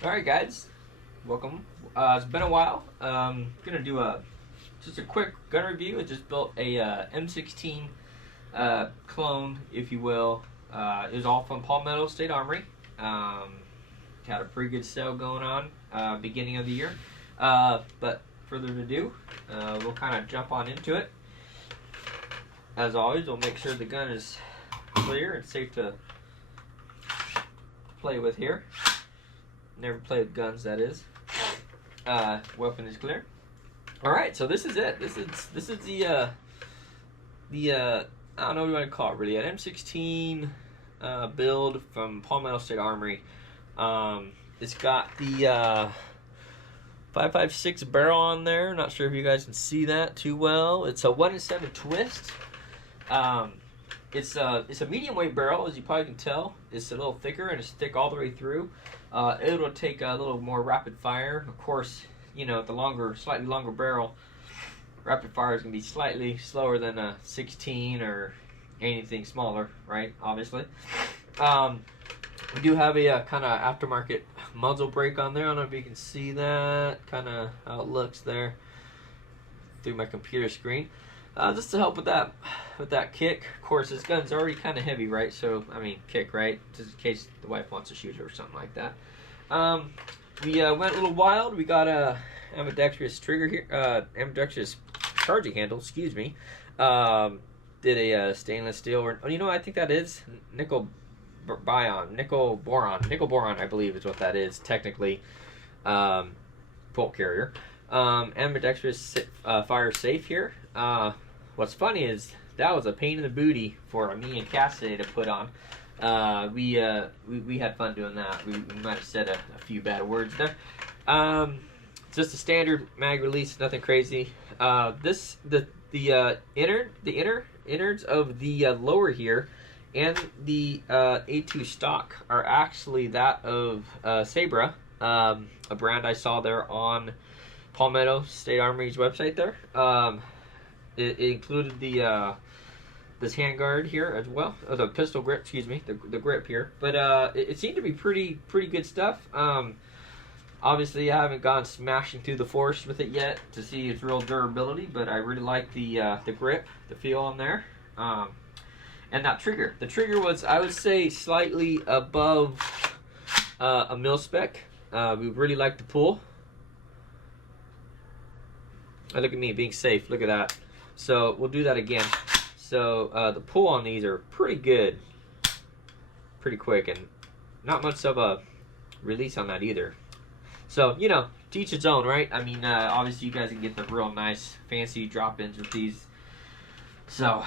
Alright guys, welcome. It's been a while. Gonna do just a quick gun review. I just built a M16 clone, if you will. It was all from Palmetto State Armory. Had a pretty good sale going on beginning of the year. But further ado, we'll kind of jump on into it. As always, we'll make sure the gun is clear and safe to play with here. Never play with guns, that is. Weapon is clear. All right, so this is it. This is the I don't know what you want to call it really. An M16 build from Palmetto State Armory. It's got the 5.56 barrel on there. Not sure if you guys can see that too well. It's a 1-in-7 twist. It's a medium weight barrel, as you probably can tell. It's a little thicker and it's thick all the way through. It'll take a little more rapid fire. Of course, you know, the slightly longer barrel, rapid fire is gonna be slightly slower than a 16 or anything smaller, right? Obviously. We do have a kind of aftermarket muzzle brake on there. I don't know if you can see that, kind of how it looks there through my computer screen. Just to help with that kick. Of course, this gun's already kind of heavy, right? So, I mean, kick, right? Just in case the wife wants to shoot it or something like that. We went a little wild. We got a ambidextrous trigger here, ambidextrous charging handle, excuse me. Did a stainless steel, or you know, I think that is nickel boron, I believe is what that is technically. Bolt carrier. Ambidextrous fire safe here. What's funny is that was a pain in the booty for me and Cassidy to put on. We had fun doing that. We might have said a few bad words there. Just a standard mag release, nothing crazy. The innards of the lower here and the A2 stock are actually that of Sabra, a brand I saw there on Palmetto State Armory's website there. It included the this handguard here as well, the pistol grip, excuse me, the grip here. But it seemed to be pretty good stuff. Obviously, I haven't gone smashing through the forest with it yet to see its real durability, but I really like the grip, the feel on there. And that trigger. The trigger was, I would say, slightly above a mil spec. We really like the pull. Oh, look at me being safe. Look at that. So we'll do that again. So the pull on these are pretty good, pretty quick, and not much of a release on that either. So, you know, to each its own, right? I mean, obviously you guys can get the real nice, fancy drop-ins with these. So,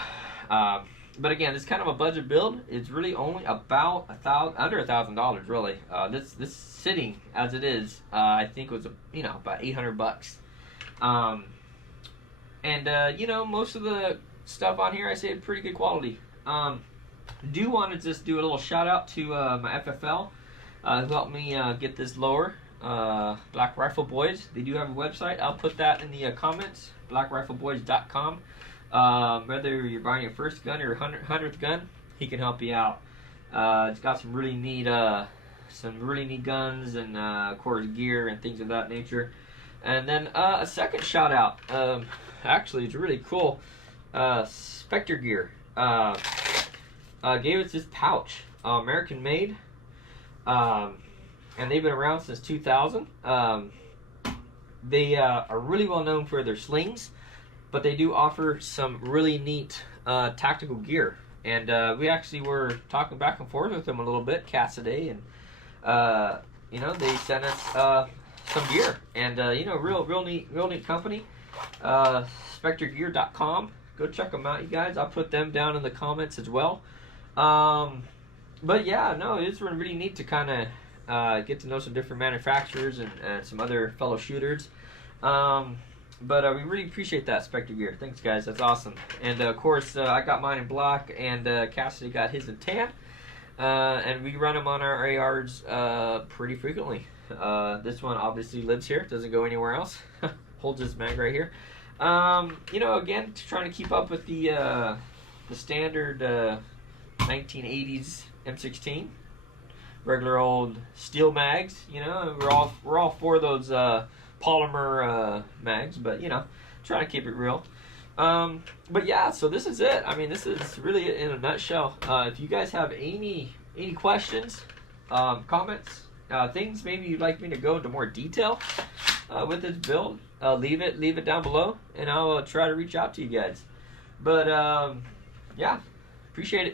but again, it's kind of a budget build. It's really only about under $1,000, really. This sitting as it is, I think was about $800. You know, most of the stuff on here I say pretty good quality. Do want to just do a little shout out to my FFL who helped me get this lower. BlackRifleBoys. They do have a website. I'll put that in the comments. BlackRifleBoys.com. Whether you're buying your first gun or your 100th gun, he can help you out. It's got some really neat guns and of course gear and things of that nature. And then a second shout out. Actually, it's really cool. SpecterGear gave us this pouch, American made, and they've been around since 2000. They are really well known for their slings, but they do offer some really neat tactical gear. And we actually were talking back and forth with them a little bit, Cassidy, and you know, they sent us some gear, and you know, real neat company. SpecterGear.com. Go check them out, you guys. I'll put them down in the comments as well. But yeah, no, it's really neat to kind of get to know some different manufacturers and some other fellow shooters. But we really appreciate that, SpecterGear. Thanks, guys. That's awesome. And of course, I got mine in black, and Cassidy got his in tan. And we run them on our ARs pretty frequently. This one obviously lives here, doesn't go anywhere else. Holds his mag right here. You know, again, trying to keep up with the standard 1980s M16. regular old steel mags. You know, we're all for those polymer mags, but you know, trying to keep it real. But yeah, so this is it. I mean, this is really it in a nutshell. If you guys have any questions, comments, things maybe you'd like me to go into more detail with this build, leave it down below, and I'll try to reach out to you guys. But yeah, appreciate it.